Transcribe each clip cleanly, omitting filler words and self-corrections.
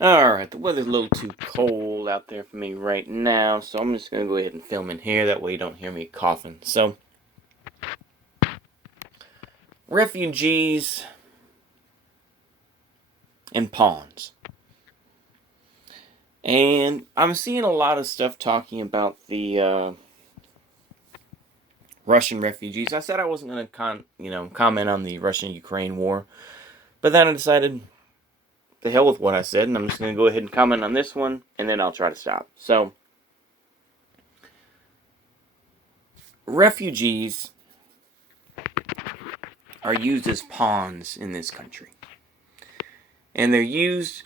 Alright, the weather's a little too cold out there for me right now, so I'm just going to go ahead and film in here. That way you don't hear me coughing. So, refugees and pawns. And I'm seeing a lot of stuff talking about the Russian refugees. I said I wasn't going to comment on the Russian-Ukraine war, but then I decided the hell with what I said, and I'm just going to go ahead and comment on this one, and then I'll try to stop. So, refugees are used as pawns in this country. And they're used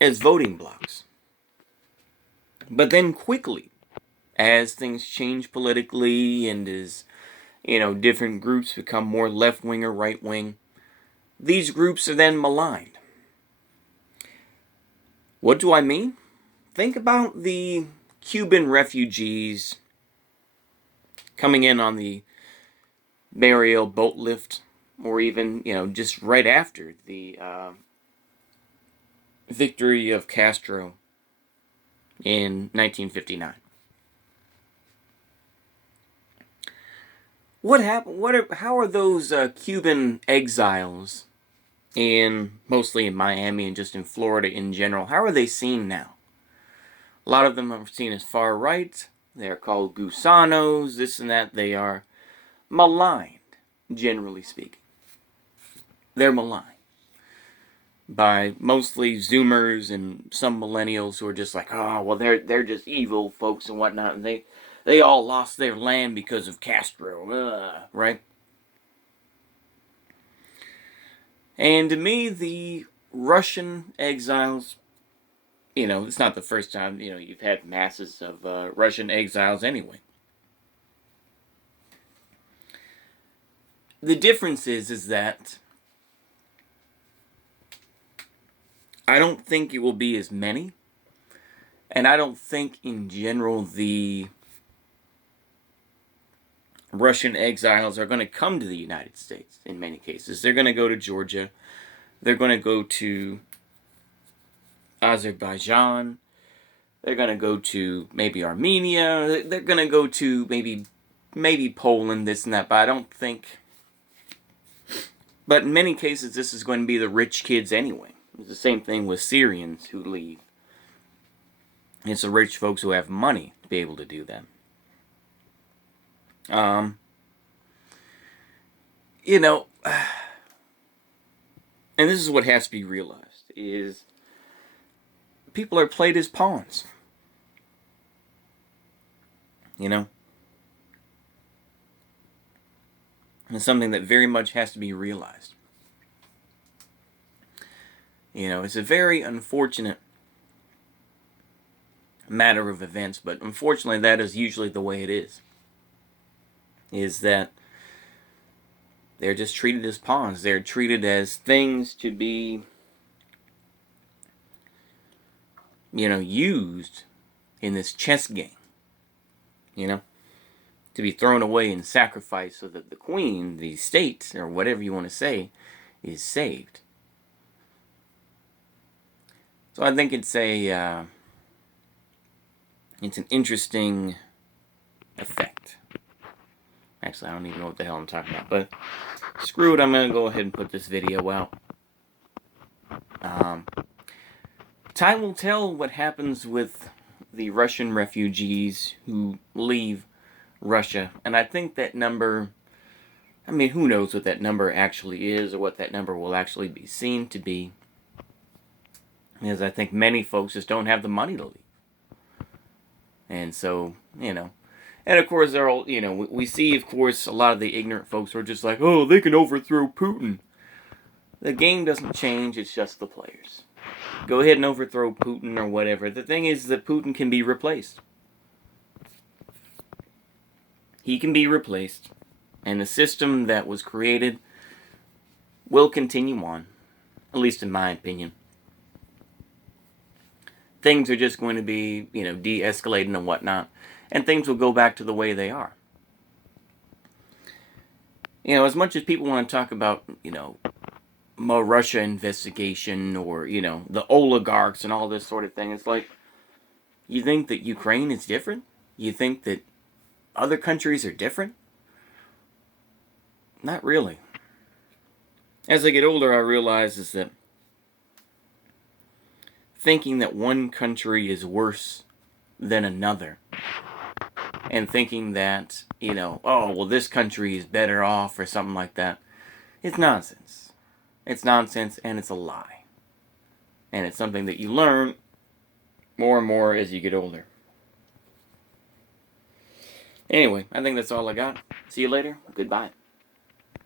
as voting blocks. But then quickly, as things change politically and as, different groups become more left-wing or right-wing, these groups are then maligned. What do I mean? Think about the Cuban refugees coming in on the Mariel boat lift, or even, just right after the victory of Castro in 1959. What happened? How are those Cuban exiles mostly in Miami and just in Florida in general, how are they seen now? A lot of them are seen as far right. They are called gusanos, this and that. They are maligned, generally speaking. They're maligned by mostly Zoomers and some millennials who are just like, oh, well, they're just evil folks and whatnot, and they all lost their land because of Castro, right? And to me, the Russian exiles, it's not the first time, you've had masses of Russian exiles anyway. The difference is that I don't think it will be as many, and I don't think in general the Russian exiles are going to come to the United States in many cases. They're going to go to Georgia. They're going to go to Azerbaijan. They're going to go to maybe Armenia. They're going to go to maybe Poland, this and that. But I don't think... But in many cases, this is going to be the rich kids anyway. It's the same thing with Syrians who leave. It's the rich folks who have money to be able to do that. And this is what has to be realized, is people are played as pawns. And it's something that very much has to be realized. It's a very unfortunate matter of events, but unfortunately that is usually the way it is that they're just treated as pawns. They're treated as things to be, used in this chess game, to be thrown away and sacrificed so that the queen, the state, or whatever you want to say, is saved. So I think it's an interesting effect. Actually, I don't even know what the hell I'm talking about, but screw it, I'm going to go ahead and put this video out. Time will tell what happens with the Russian refugees who leave Russia, and I think that number, who knows what that number actually is, or what that number will actually be seen to be, because I think many folks just don't have the money to leave. And so, and of course, they're all, we see, of course, a lot of the ignorant folks who are just like, oh, they can overthrow Putin. The game doesn't change, it's just the players. Go ahead and overthrow Putin or whatever. The thing is that Putin can be replaced. He can be replaced. And the system that was created will continue on. At least in my opinion. Things are just going to be, de-escalating and whatnot. And things will go back to the way they are. As much as people want to talk about, Russia investigation, or, you know, the oligarchs and all this sort of thing. It's like, you think that Ukraine is different? You think that other countries are different? Not really. As I get older, I realize is that thinking that one country is worse than another, and thinking that, you know, oh, well, this country is better off or something like that, it's nonsense. It's nonsense, and it's a lie. And it's something that you learn more and more as you get older. Anyway, I think that's all I got. See you later. Goodbye.